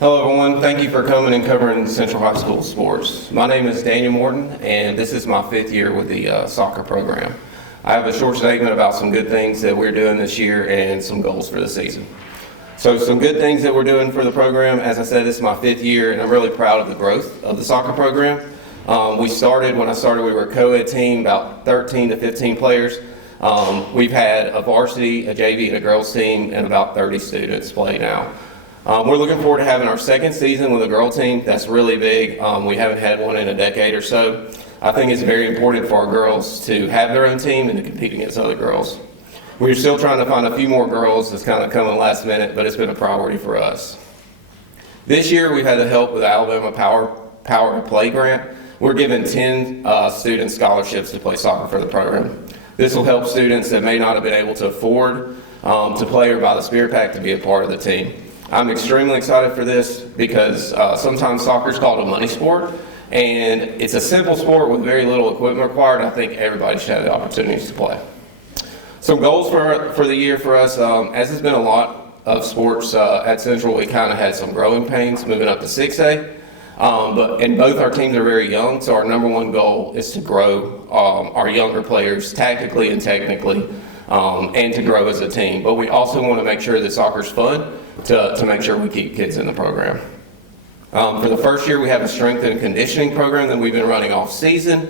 Hello everyone, thank you for coming and covering Central High School sports. My name is Daniel Morton and this is my 5th year with the soccer program. I have a short statement about some good things that we're doing this year and some goals for the season. So some good things that we're doing for the program, as I said, this is my 5th year and I'm really proud of the growth of the soccer program. When I started, we were a co-ed team, about 13 to 15 players. We've had a varsity, a JV, and a girls team, and about 30 students play now. We're looking forward to having our 2nd season with a girl team. That's really big. We haven't had one in a decade or so. I think it's very important for our girls to have their own team and to compete against other girls. We're still trying to find a few more girls. It's kind of coming last minute, but it's been a priority for us. This year we've had the help with the Alabama Power to Play grant. We're giving 10 student scholarships to play soccer for the program. This will help students that may not have been able to afford to play or buy the Spirit Pack to be a part of the team. I'm extremely excited for this because sometimes soccer is called a money sport, and it's a simple sport with very little equipment required. I think everybody should have the opportunities to play. Some goals for the year for us, as it's been a lot of sports at Central, we kind of had some growing pains moving up to 6A, and both our teams are very young, so our number one goal is to grow our younger players tactically and technically, and to grow as a team. But we also want to make sure that soccer's fun to make sure we keep kids in the program. For the first year, we have a strength and conditioning program that we've been running off season.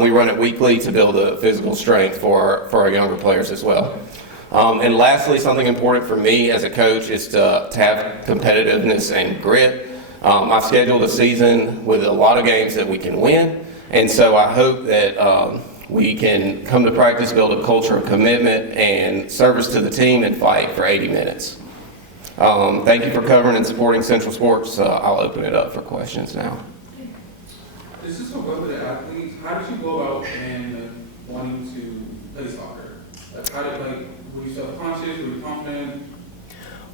We run it weekly to build the physical strength for our younger players as well. And lastly, something important for me as a coach is to have competitiveness and grit. I've scheduled a season with a lot of games that we can win, and so I hope that we can come to practice, build a culture of commitment and service to the team, and fight for 80 minutes. Thank you for covering and supporting Central Sports. I'll open it up for questions now. This is for both of the athletes. How did you go about in wanting to play soccer? Were you self-conscious, were you confident?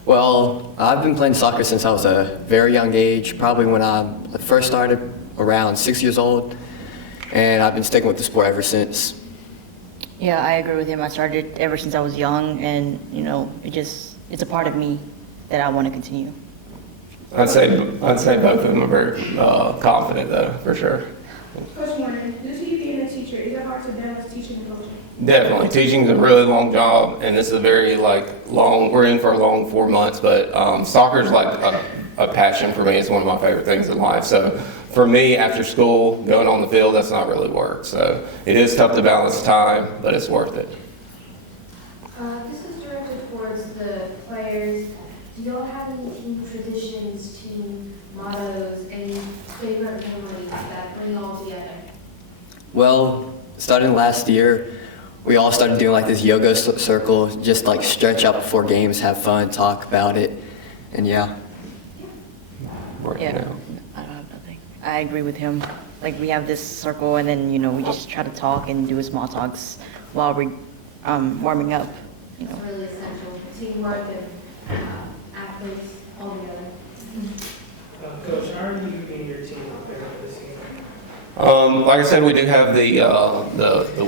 Well, I've been playing soccer since I was a very young age, probably when I first started around 6 years old, and I've been sticking with the sport ever since. Yeah, I agree with him. I started ever since I was young, and it's a part of me that I want to continue. I'd say both of them are very confident though, for sure. Coach Morton, due to you being a teacher, is it hard to balance teaching and coaching? Definitely. Teaching is a really long job, and this is a very long, we're in for a long 4 months, but soccer is like a passion for me. It's one of my favorite things in life. So for me, after school, going on the field, that's not really work. So it is tough to balance time, but it's worth it. This is directed towards the players. Do y'all have any team traditions, team mottos, any favorite memories that bring y'all together? Well, starting last year, we all started doing this yoga circle, just stretch out before games, have fun, talk about it, and yeah. Working Yeah, out. I don't have nothing. I agree with him. We have this circle, and then we just try to talk and do small talks while we're warming up. It's really essential. Teamwork and athletes all together. Coach, how are you keeping your team prepared for this game? Like I said, we do have the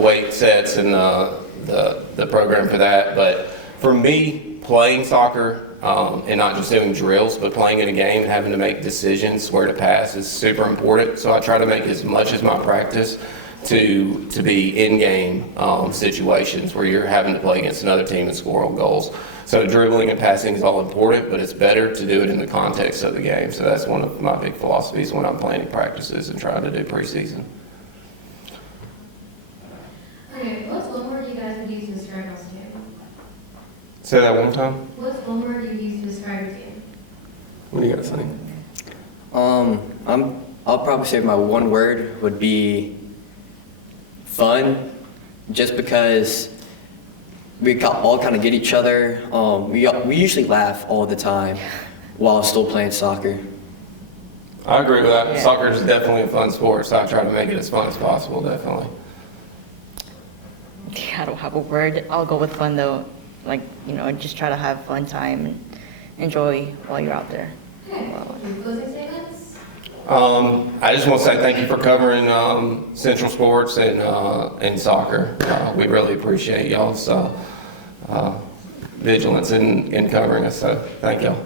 weight sets and the program for that. But for me, playing soccer and not just doing drills, but playing in a game and having to make decisions where to pass is super important. So I try to make as much as my practice to be in-game situations where you're having to play against another team and score on goals. So dribbling and passing is all important, but it's better to do it in the context of the game. So that's one of my big philosophies when I'm planning practices and trying to do preseason. Okay, what's one word you guys would use to describe your team? Say that one time. What's one word you use to describe your team? What do you guys think? I'll probably say my one word would be fun, just because we all kind of get each other. We usually laugh all the time while still playing soccer. I agree with that. Yeah. Soccer is definitely a fun sport, so I try to make it as fun as possible, definitely. I don't have a word. I'll go with fun though. Just try to have fun time and enjoy while you're out there. Okay, closing statements? I just want to say thank you for covering Central Sports and soccer. We really appreciate y'all's vigilance in covering us, so thank y'all.